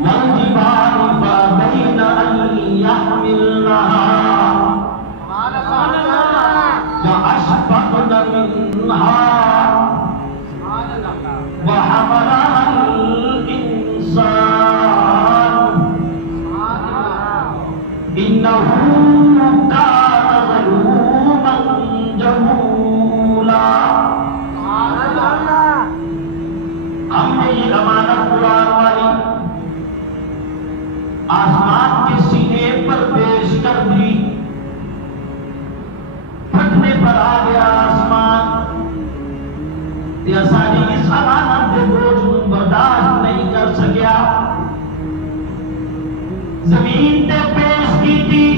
والجبال فأبين أن يحملنها وأشفقن منها وحملها الإنسان إنه كان ظلوما جهولا. ہم نے یہ امانت قرآن والی آسمان کے سینے پر پیش کر دی. پھٹنے پر آ گیا آسمان. آسانی اس امانت کے بوجھ برداشت نہیں کر سکیا. زمین تے پیش کی تھی.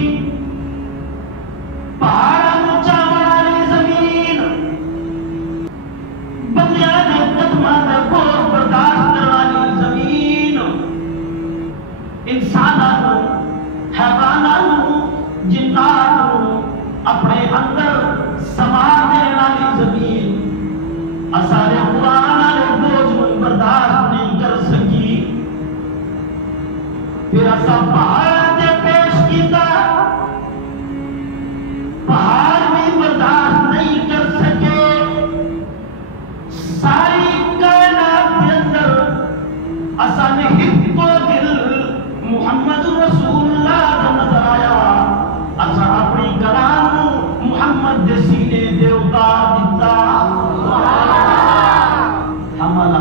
پہاڑ اونچا بنا لی زمین. بندیاں نے قدماں تے بوجھ برداشت کروا لی زمین. انسانوں حیوانوں جناتوں اپنے اندر سما دینے والی زمین اسارے قرآن والے بوجھ برداشت نہیں کر سکی. پھر اسا پہاڑ تے پیش کیتا. پہاڑ بھی برداشت نہیں کر سکے. ساری کائنات کے اندر اسا نے ہک کو دل محمد رسول اللہ کا نظر آیا. اسا اپنی کلام محمد دے سینے دے اتار دیتا. حمل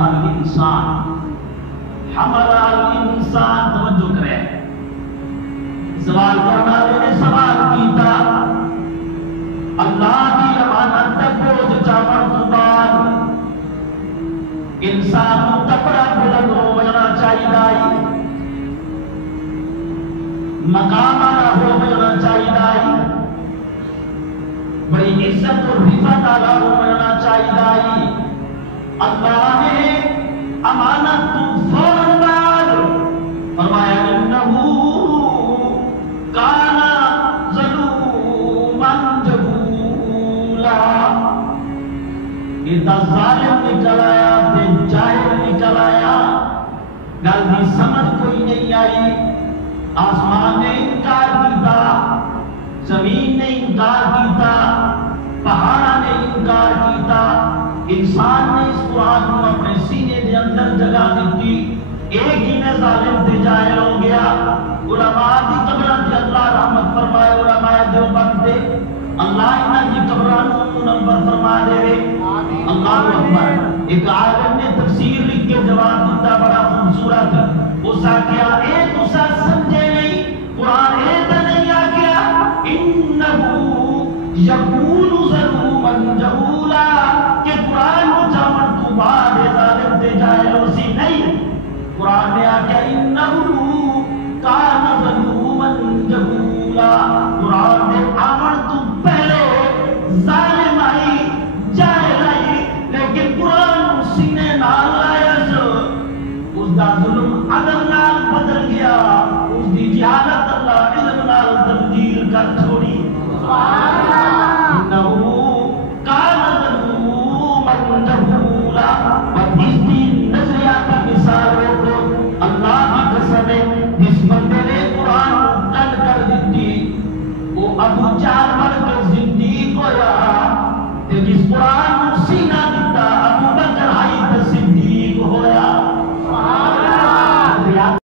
الانسان توجہ کرے. سوال کرنا نے سوال کیتا. اللہ کی امانت تے بوجھ چاون تو بعد انسان نوں کپڑا بلند ہونا چاہیے. مقام والا ہونا چاہیے. بڑی عزت اور رفعت والا ہونا چاہیے. اللہ نے امانت کو فوراً بعد فرمایا انہو کان ظلوما جہولا. یہ ظالم نکل آیا تے جاہل نکل آیا. گل کی سمجھ کوئی نہیں آئی. آسمان نے انکار کیتا. زمین نے انکار کیتا. پہاڑ نے انکار کیتا. انسان نے اس قرآن کو اپنے سینے دے اندر جگہ دیتی. ایک ہی میں ظالم تے جاہل ہو گیا. علماء دی قبراں تے اللہ رحمت فرمائے. علماء دیوبند دے اللہ انہاں دی قبراں نوں منور فرما دے. اللہ اکبر. ایک عالم نے تفسیر لکھ کے جواب دیتا بڑا خوبصورت. اس آکیا اے تسا سمجھے نہیں قرآن اے تے نہیں آکیا انہو یکون ظلوما جہولا کہ قرآن کو جامن تو بعد ظالم دے جائے اسی نہیں. قرآن نے آکیا انہو کان ظلوما جہولا. قرآن نے آمن تو پہلے ظالم آئی جائل آئی لیکن قرآن سینے نال آیا جو اس دا ظلم عدل نال بدل گیا. اس دی جہالت اللہ علم نال تبدیل کر چھوڑی.